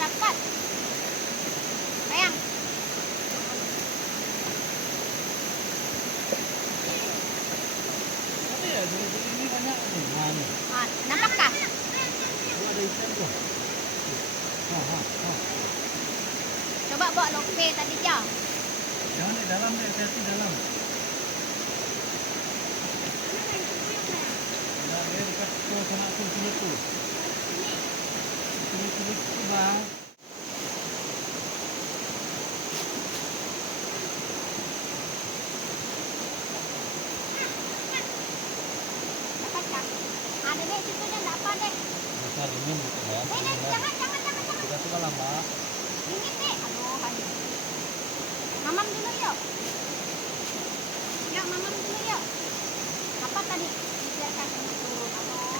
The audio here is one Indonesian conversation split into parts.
dapat. Sayang. Tapi ya jenis ini banyak nih. Nah, nih. Nampak kah? Oh, ada ikan tuh. Coba bawa lope tadi jauh. Jangan di dalam deh, hati dalam. Nah, dia dekat tuh sama aku sini tuh. Sini tuh bang. Dapat kah? Ada deh situ deh, enggak apa deh. Besar dingin gitu ya. Jangan. Kita tuh lama. Dingin deh. Aduh, ayo. Mamam dulu yuk. Yuk, mamam dulu yuk. Apa tadi? Biarkan ini turun. Aduh,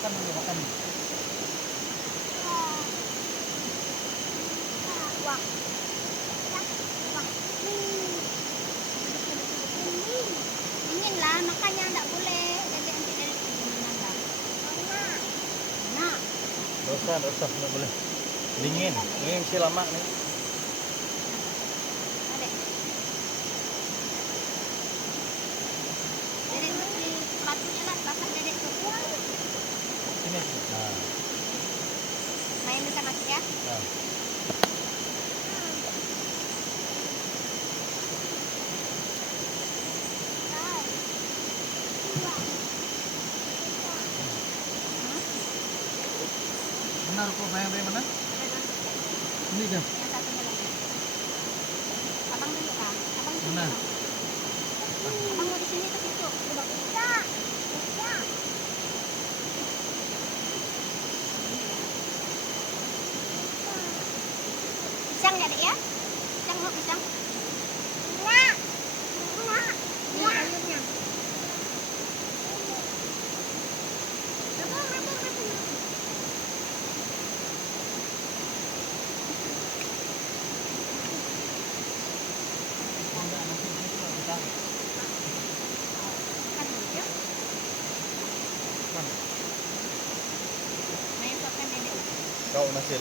Makan dulu, makan. Wah. Dingin lah, makanya enggak boleh. Jadi nanti dari kedinginan lah. Nah. Dosa, nggak boleh. Dingin, ini masih lama nih. Adek. Dedek mesti sepatunya lah, basah dedek tuh. Ini. Nah, Main dekat nasi ya. nah. Benar kok, bayang-bayang mana? Ini dah. Yang satunya lagi. Abang dulu kah? Abang dulu. Mana? Abang mau di sini ke situ. Coba bisa. Pisang ya, Dek ya? Pisang mau pisang? Enggak. Ini sayurnya. Makan dulu yuk. Main sopkan Dedek. Kau nasi.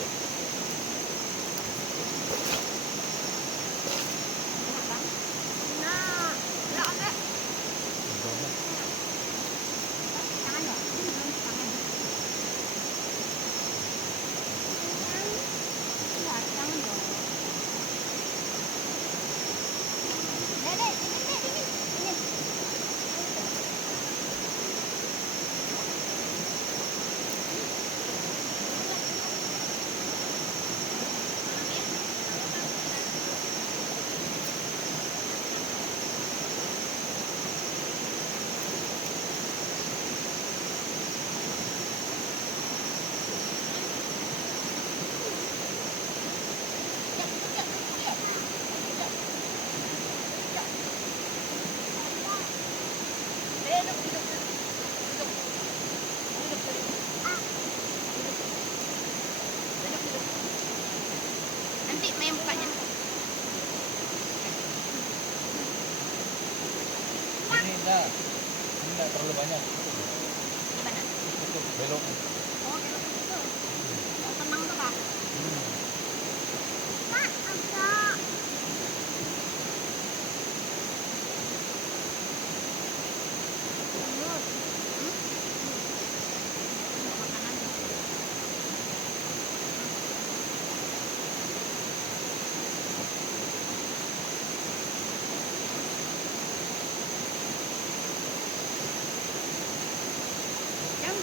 Enak, Bang. Nah, ya oke. Tangan dong. Tangan. Ya, tangan dong. Dedek, dingin. Nanti main bukanya. Ini enggak terlalu banyak. Gimana? Cukup belok. Oh, belok ke situ. Oh, tenang tuh, Kak. Kak, agak. Lanjut. Makanan dong. Yang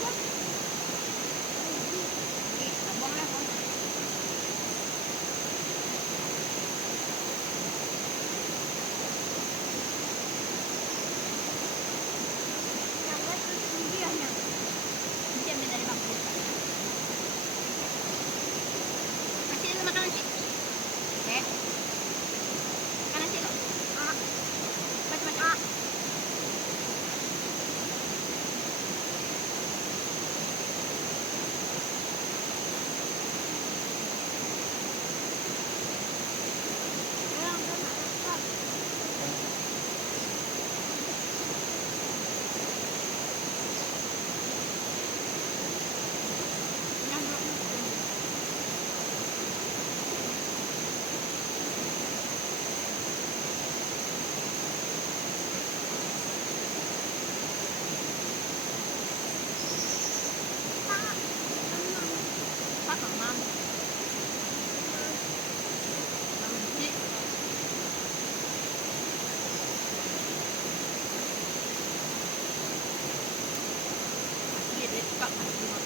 Pak.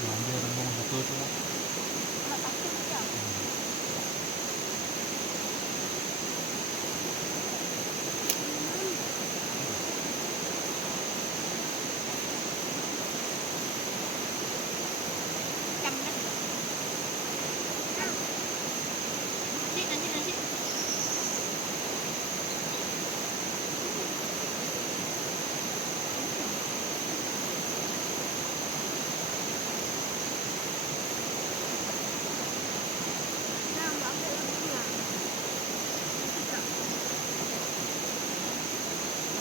Nanti rembang satu itu lah. Anak takut ya. Cam kan? Nanti.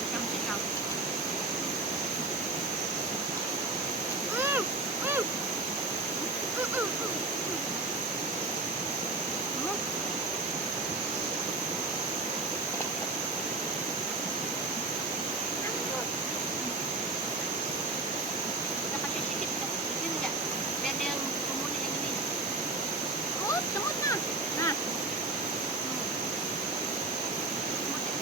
Cam sih kau. Kita kasih sedikit enggak? Biar dia kemudian yang ini. Oh, semut nah. Nah. Semut ya.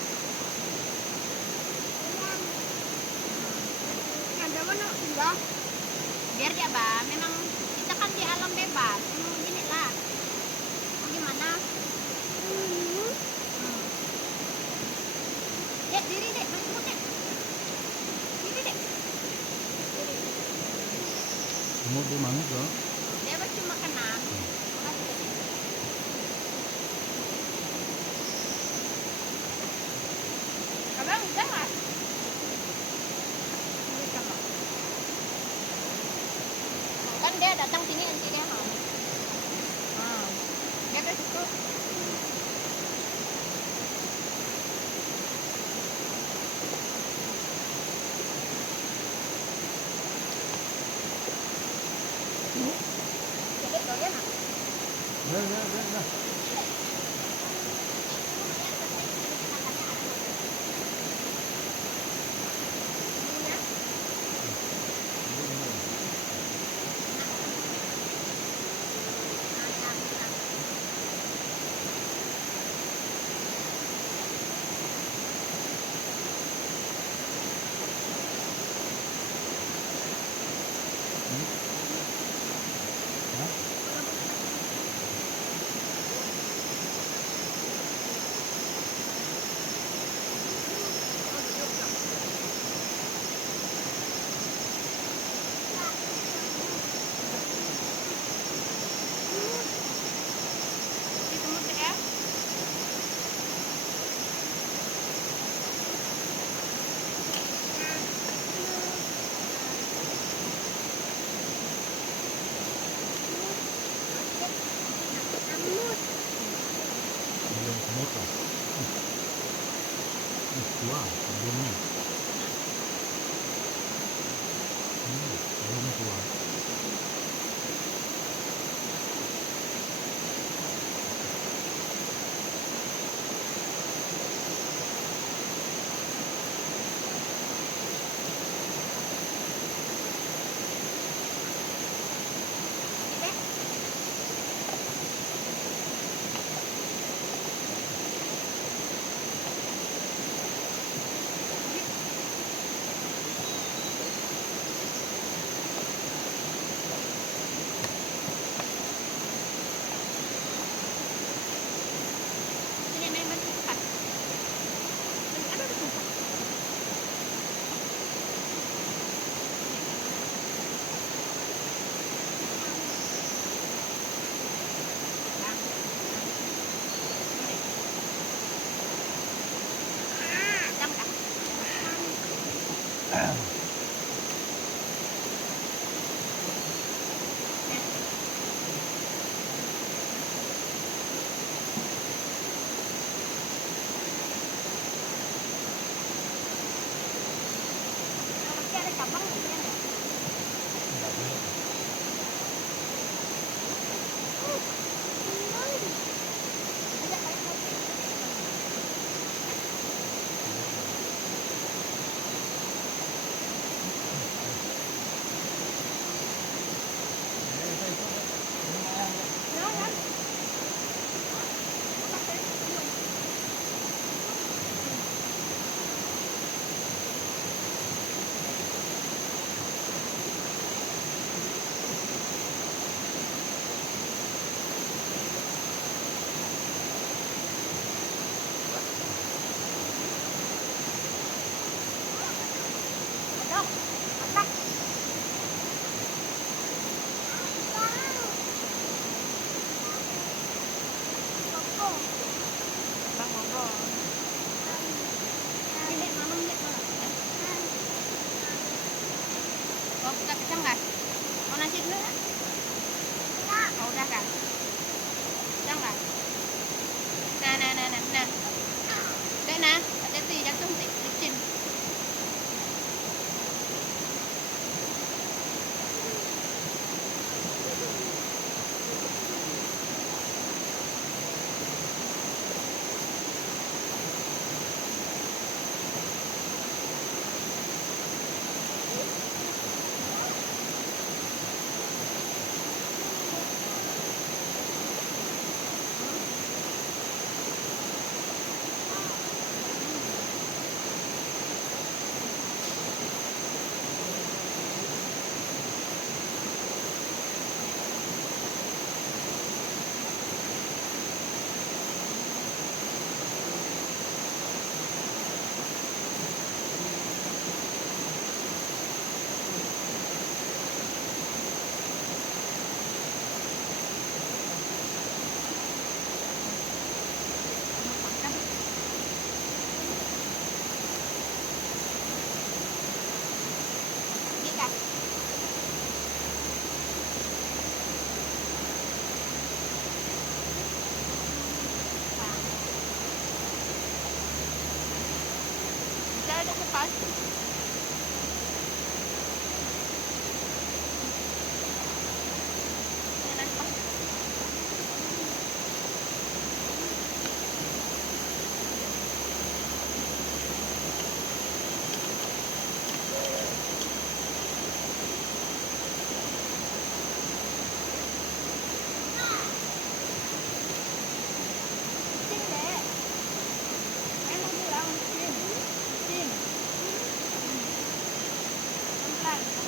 Ada mana enggak? Biar dia bah, memang kita kan di alam bebas. Gini lah. Mau gimana? Dek, diri dek, main semut dek. Diri dek. Semut di mana tuh? Dia cuma kena. Makasih ke sini. Abang udah nggak? Kan dia datang sini nanti dia mau. Dia ke situ. Jadi doyan ah. Ya. Di semut ya. Belum semut lah. Tua, belumnya. Belum tua. Sini main bantu cepat. Ada sumpah. Jam kah? Masih ada cabang nggak ya? Enggak boleh. Ada kayak kopi. Jangan. Apa saya belum? Yuk, masak. Koko. Bang ngobrol. Ini mama lihat dulu. Mau kita kecang nggak? Mau nasi dulu nggak? Oh, udah kan? Kecang nggak? Nah. Dek nah, hati-hati jatuh nanti licin. Ikan. Bisa ada lepas. Enak pas. Cing deh. Emang bilang cing. Cing. Pelan-pelan.